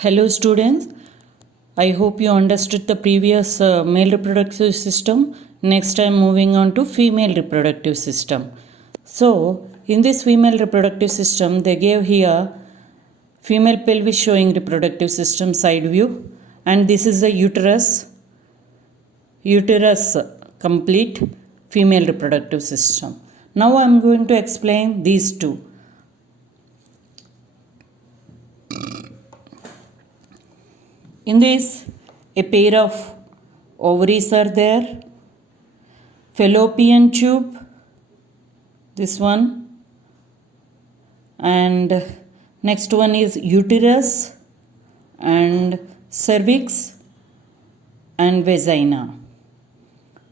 Hello students, I hope you understood the previous male reproductive system. Next I am moving on to female reproductive system. So in this female reproductive system they gave here female pelvis showing reproductive system side view, and this is the uterus complete female reproductive system. Now I am going to explain these two. In this, a pair of ovaries are there, fallopian tube, this one, and next one is uterus and cervix and vagina.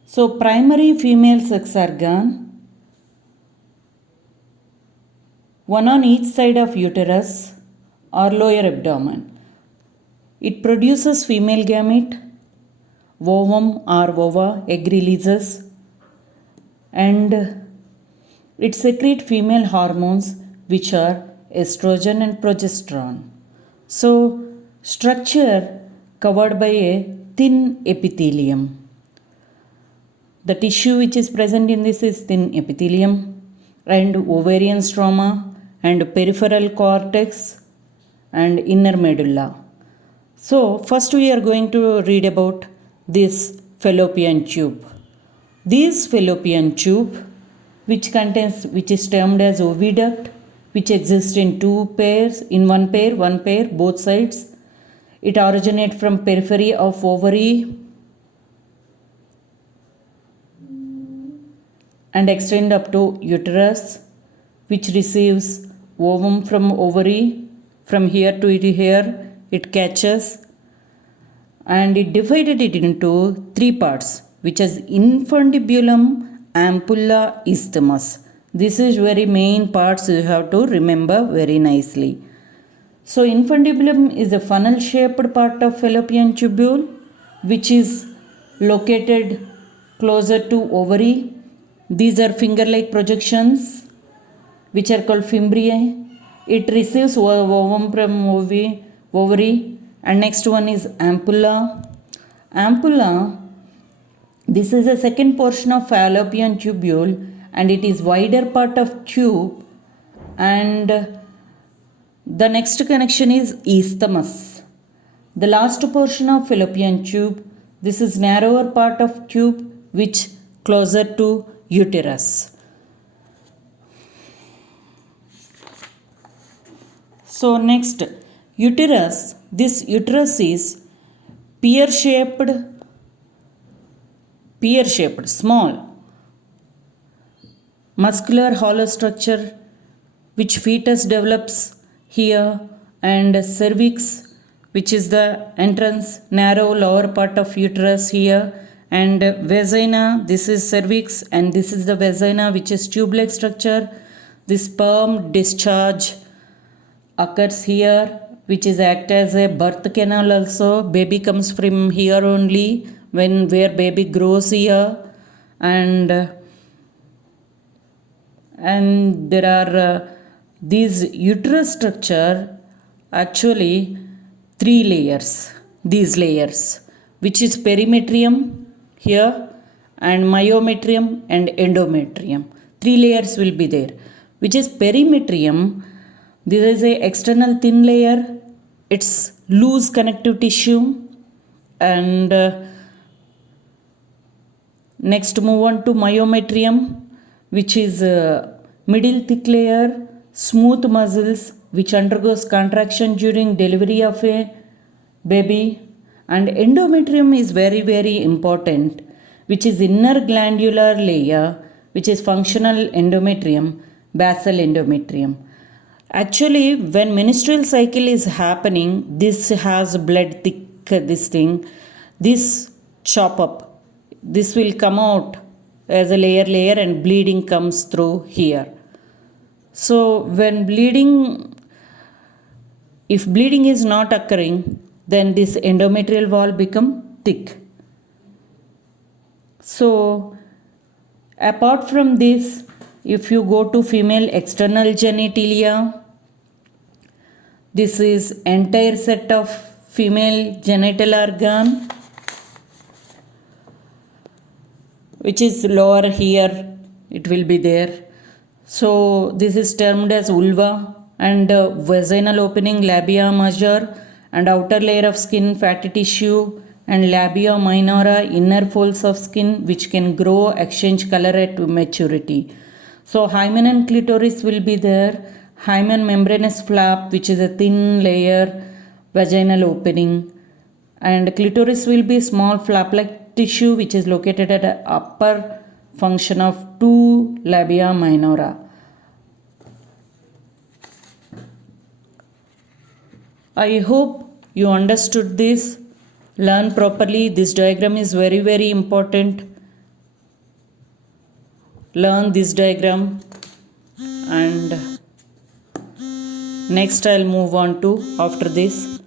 So primary female sex organ, one on each side of uterus or lower abdomen. It produces female gamete, ovum or ova, egg releases, and it secretes female hormones which are estrogen and progesterone. So, structure covered by a thin epithelium. The tissue which is present in this is thin epithelium and ovarian stroma and peripheral cortex and inner medulla. So, first we are going to read about this fallopian tube. This fallopian tube, which is termed as oviduct, which exists in two pairs, in one pair, both sides. It originates from periphery of ovary and extend up to uterus, which receives ovum from ovary. From here to here, it catches, and it divided it into three parts, which is infundibulum, ampulla, isthmus. This is very main parts you have to remember very nicely. So infundibulum is a funnel shaped part of fallopian tubule, which is located closer to ovary. These are finger like projections which are called fimbriae. It receives ovum from ovary, and next one is ampulla. Ampulla, this is the second portion of fallopian tubule, and it is wider part of tube, and the next connection is isthmus. The last portion of fallopian tube, this is narrower part of tube which closer to uterus. So next, uterus. This uterus is pear-shaped, small, muscular hollow structure which fetus develops here, and cervix, which is the entrance, narrow lower part of uterus here, and vagina, this is cervix, and this is the vagina, which is tube-like structure. This sperm discharge occurs here, which is act as a birth canal also. Baby comes from here only, where baby grows here, and there are these uterus structure, actually three layers, these layers, which is perimetrium here, and myometrium and endometrium. Three layers will be there, which is perimetrium. This is a external thin layer, it's loose connective tissue, and next move on to myometrium, which is middle thick layer, smooth muscles which undergoes contraction during delivery of a baby, and endometrium is very very important, which is inner glandular layer, which is functional endometrium, basal endometrium. Actually, when menstrual cycle is happening, this has blood thick, this chop up, this will come out as a layer, and bleeding comes through here. So when if bleeding is not occurring, then this endometrial wall become thick. So apart from this, if you go to female external genitalia, This is entire set of female genital organ, which is lower here, it will be there. So this is termed as vulva, and vaginal opening labia major, and outer layer of skin fatty tissue, and labia minora inner folds of skin which can grow, exchange color at maturity. So hymen and clitoris will be there. Hymen membranous flap, which is a thin layer vaginal opening, and clitoris will be small flap like tissue which is located at the upper function of two labia minora. I hope you understood this. Learn properly. This diagram is very, very important. Learn this diagram, and next I'll move on to, after this,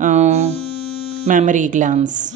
mammary glands.